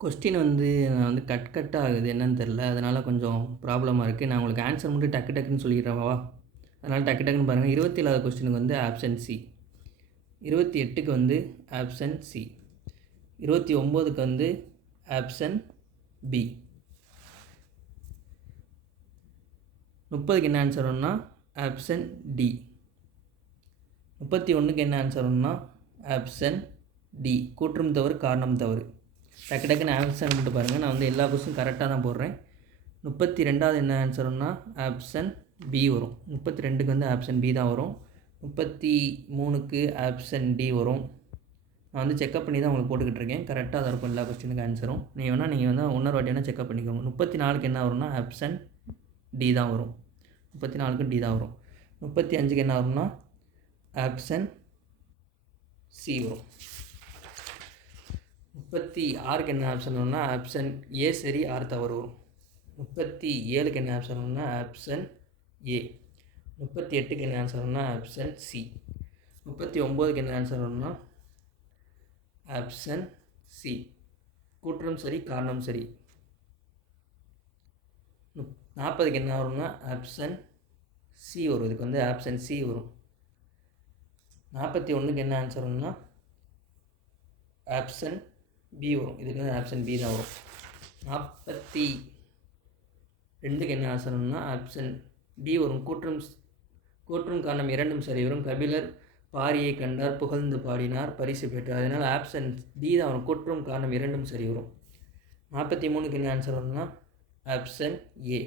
Question நான் cut ஆகுது என்னன்னு தெரில. அதனால் கொஞ்சம் ப்ராப்ளமாக இருக்குது. நான் உங்களுக்கு ஆன்சர் மட்டும் டக்கு டக்குன்னு சொல்லிடுறேன்வா. அதனால் டக்கு டக்குன்னு பாருங்கள். 27வது கொஸ்டினுக்கு ஆப்ஷன் சி. 28க்கு ஆப்ஷன் சி. 29க்கு ஆப்ஷன் பி. 30க்கு என்ன ஆன்சர் வரும்னா ஆப்ஷன் டி. 31க்கு என்ன ஆன்சர் வரும்னா ஆப்ஷன் டி. கூற்றும் தவறு காரணம் தவறு. டக்கு டக்குன்னு ஆன்சர் மட்டும் பாருங்கள். நான் எல்லா கொஸ்டினும் கரெக்டாக தான் போடுறேன். 32வது என்ன ஆன்சர் வரும்னா ஆப்ஷன் பி வரும். 32க்கு ஆப்ஷன் பி தான் வரும். 33க்கு ஆப்ஷன் டி வரும். நான் செக்அப் பண்ணி தான் உங்களுக்கு போட்டுக்கிட்டு இருக்கேன். கரெக்டாக தான் இருக்கும் எல்லா கொஸ்டினுக்கு ஆன்சரும். நீங்கள் இன்னொரு வாட்டி வேணால் செக்அப் பண்ணிக்கோங்க. 34க்கு என்ன வரும்னா ஆப்ஷன் டி தான் வரும். 34க்கு டி தான் வரும். 35க்கு என்ன வரும்னா ஆப்ஷன் சி வரும். 36க்கு என்ன ஆப்ஷன் வரும்னா ஆப்ஷன் ஏ சரி, ஆர் தவறு வரும். 37க்கு என்ன ஆப்ஷன் வரும்னா ஆப்ஷன் ஏ. 38க்கு என்ன ஆன்சர் வரும்னா ஆப்ஷன் சி. 39க்கு என்ன ஆன்சர் வரும்னா ஆப்ஷன் சி. கூற்றம் சரி காரணம் சரி. 40க்கு என்ன வரும்னா ஆப்ஷன் சி வரும். இதுக்கு ஆப்ஷன் சி வரும். 41க்கு என்ன ஆன்சர் வரும்னா ஆப்ஷன் பி வரும். இதுக்கு ஆப்ஷன் பி தான் வரும். 42க்கு என்ன ஆன்சர் வரும்னா ஆப்ஷன் டி வரும். கூற்றும் காரணம் இரண்டும் சரி வரும். கபிலர் பாரியை கண்டார், புகழ்ந்து பாடினார், பரிசு பெற்றார். அதனால் ஆப்ஷன் டி தான் வரும். கூற்றும் காரணம் இரண்டும் சரி வரும். 43க்கு என்ன ஆன்சர் வரும்னா ஆப்ஷன் ஏ.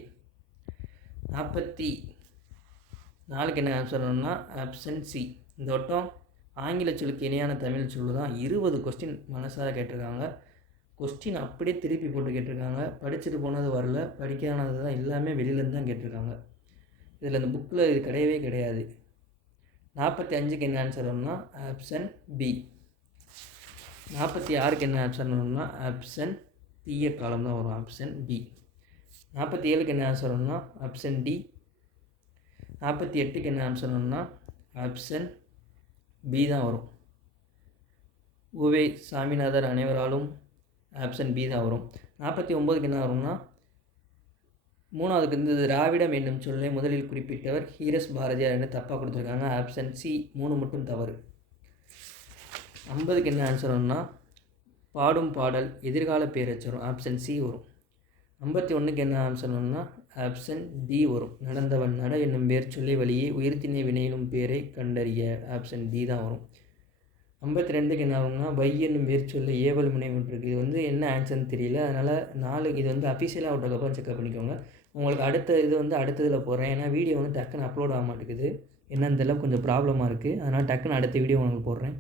44க்கு என்ன ஆன்சர் வரும்னா ஆப்ஷன் சி. இந்த வட்டம் ஆங்கில சொல்லுக்கு இணையான தமிழ் சொல்லு தான் 20 கொஸ்டின் மனசார கேட்டிருக்காங்க. கொஸ்டின் அப்படியே திருப்பி போட்டு கேட்டிருக்காங்க. படிச்சுட்டு போனது வரல, படிக்கானது தான் எல்லாமே வெளியிலேருந்து தான் கேட்டிருக்காங்க. இதில் இந்த புக்கில் இது கிடையவே கிடையாது. 45க்கு என்ன ஆன்சர் வரும்னா ஆப்ஷன் பி. 46க்கு என்ன ஆன்சர் வரும்னா ஆப்ஷன் தீய காலம் தான் வரும். Option B. 47க்கு என்ன ஆன்சர் வரும்னா ஆப்ஷன் டி. 48க்கு என்ன ஆன்சர் வரும்னா ஆப்ஷன் பி தான் வரும். உவே சாமிநாதர் அனைவராலும் ஆப்ஷன் பி தான் வரும். 49க்கு என்ன வரும்னா 3வதுக்கு திராவிடம் என்னும் சொல்லை முதலில் குறிப்பிட்டவர் ஹீரஸ் பாரதியார் என்று தப்பாக கொடுத்துருக்காங்க. ஆப்ஷன் சி 3 மட்டும் தவறு. 50க்கு என்ன ஆன்சர் வரும்னா பாடும் பாடல் எதிர்கால பேரச்சர் வரும். ஆப்ஷன் சி வரும். 51க்கு என்ன ஆன்சர் வரும்னா ஆப்ஷன் டி வரும். நடந்தவன் நட என்னும் பேர் சொல்லி வழியே உயிர்த்தினை வினையிலும் பேரை கண்டறிய. ஆப்ஷன் டி தான் வரும். 52க்கு என்ன ஆகும்னா வை என்னும் பேர் சொல்லி ஏவல் முனை ஒன்றிருக்கு. இது என்ன ஆன்சர்னு தெரியல. அதனால் 4 இது அஃபிஷியலாக விட்டதுக்கப்புறம் செக்அப் பண்ணிக்கோங்க. உங்களுக்கு அடுத்த இது அடுத்ததில் போடுறேன். ஏன்னா வீடியோ டக்குன்னு அப்லோட் ஆக மாட்டேங்குது. என்னன்னு தெரியல, கொஞ்சம் ப்ராப்ளமாக இருக்குது. அதனால் டக்குன்னு அடுத்த வீடியோ உங்களுக்கு போடுறேன்.